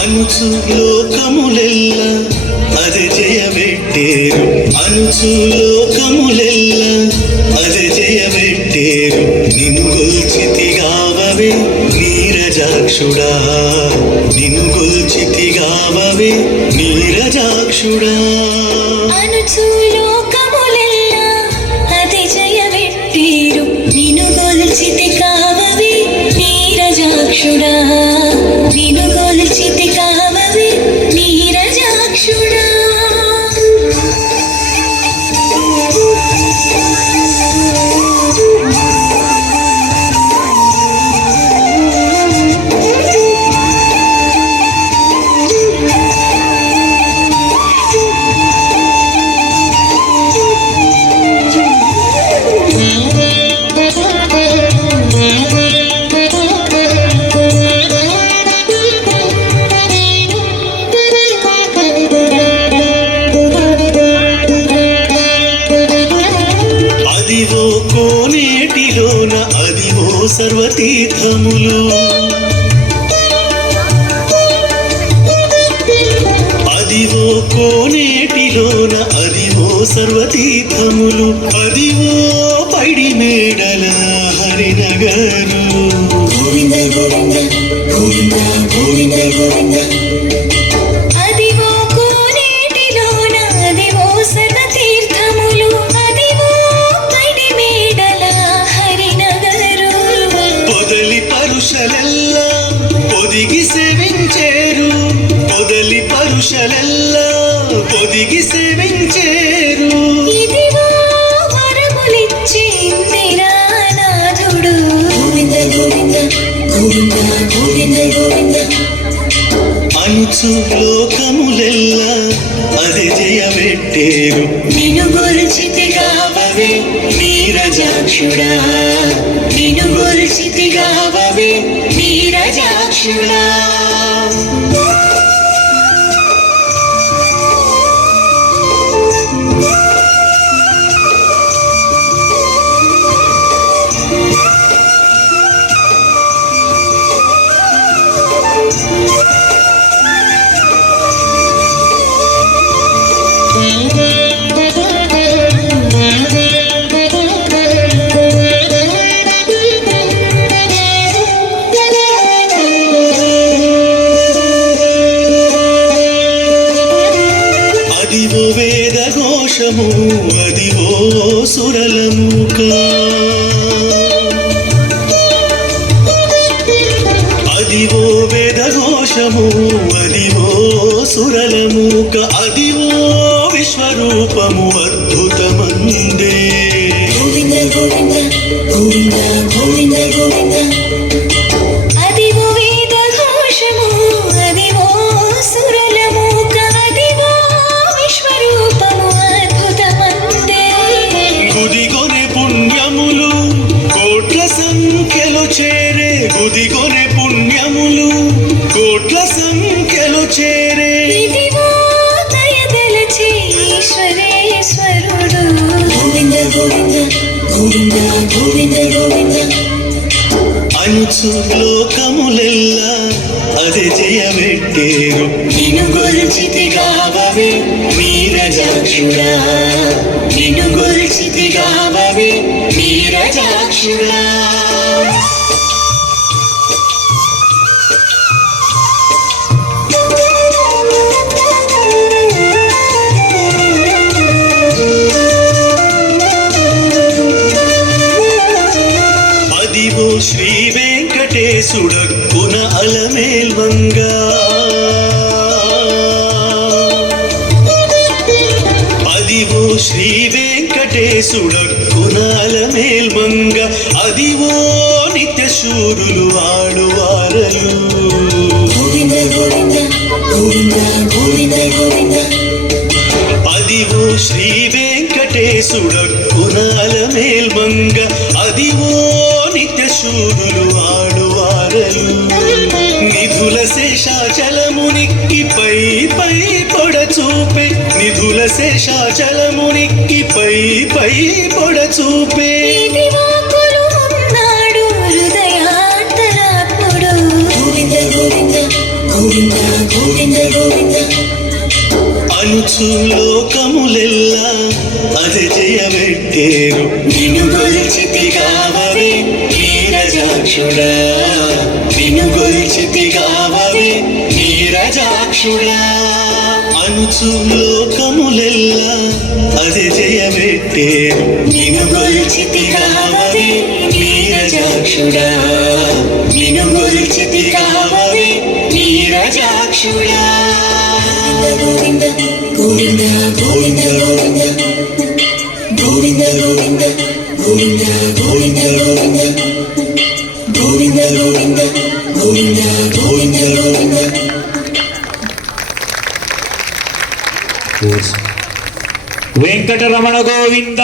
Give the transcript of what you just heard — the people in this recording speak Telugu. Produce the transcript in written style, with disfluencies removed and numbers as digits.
అనుచు లోకములెల్ల అదే జయబెట్టేరు అనుచు లోకములెల్ల అదే జయబెట్టేరు నిన్ను గొల్చితిగావవే నీరజాక్షుడా నిన్ను గొల్చితిగావవే నీరజాక్షుడా అనుచు లోకములెల్ల అదే జయబెట్టేరు నిన్ను గొల్చితిగావవే నీరజాక్షుడా నిన్ను గొల్చితిగావవే నీరజాక్షుడా అదివో కోనేటిలోన అదివో సర్వతీర్థములు అదివో కోనేటిలోన అదివో సర్వతీర్థములు అదివో పైడి మేడల హరినగరు గోవింద గోవింద గోవింద గోవింద గోవింద అదివో కోనేటిలోన అదివో సర్వతీర్థములు అదివో పైడి మేడల హరినగరు పొదలి పరుషలెల్ల పొదిగి సేవించేరు పొదలి పరుషలెల్ల పొదిగి సేవించేరు ఇదివో వరములిచ్చి ఇందిరానాథుడు గోవింద గోవింద గోవింద గోవింద గోవింద అనుచు లోకములెల్ల అదే జయబెట్టేరు నిన్ను గొల్చితిగావవే నీరజాక్షుడా నిన్ను గొల్చితిగావవే నీరజాక్షుడా అదివో వేద ఘోషము అదివో సురలముక అదివో వేద ఘోషము అదివో సురలముక అదివో విశ్వరూపము అద్భుతమందే గోవింద గోవింద గోవింద గోవింద గోవింద అదివో వేద ఘోషము అదివో సురలముక అదివో విశ్వరూపము అద్భుతమందే గుదిగొనే పుణ్యములు కోట్ల సంఖ్యలో చేరే గుదిగొనే పుణ్యములు కోట్ల సంఖ్యలో చేరే ఇదివో దయదలచి ఈశ్వరేశ్వరుడు గోవింద గోవింద గోవింద గోవింద గోవింద అనుచు లోకములెల్ల అదే జయబెట్టేరు నిన్ను గొల్చితిగావవే నీరజాక్షుడా నిన్ను గొల్చితిగావవే నీరజాక్షుడా అదివో శ్రీ వెంకటేశుడక్కున అలమేల్మంగా అదివో శ్రీ వెంకటేశుడక్కున అలమేల్మంగా అదివో నిత్య శూరులు ఆడువారలు గోవింద గోవింద గోవింద గోవింద గోవింద అదివో శ్రీ వెంకటేశుడక్కున అలమేల్మంగ అదివో నిత్య శూరులు ఆడువారలు నిధుల శేషాచలమునికి పై పై పొడచూపే నిధుల శేషాచలమునికి పై పై పొడచూపే దివాకులు ఉన్నాడు హృదయాంతరాత్ముడు గోవింద గోవింద గోవింద గోవింద గోవింద అనుచు లోకములెల్లా అది జయబెట్టేరు నిన్ను గొల్చితి కావవే నీరజాక్షుడా నిన్ను గొల్చితి కావవే నీరజాక్షుడా అనుచు లోకములెల్లా అది జయబెట్టేరు నిన్ను గొల్చితి కావవే నీరజాక్షుడా నిన్ను గొల్చితి కావవే నీరజాక్షుడా గోవింద గోవింద గోవింద గోవింద గోవింద గోవింద గోవింద గోవింద గోవింద గోవింద గోవింద గోవింద గోవింద గోవింద వెంకటరమణ గోవింద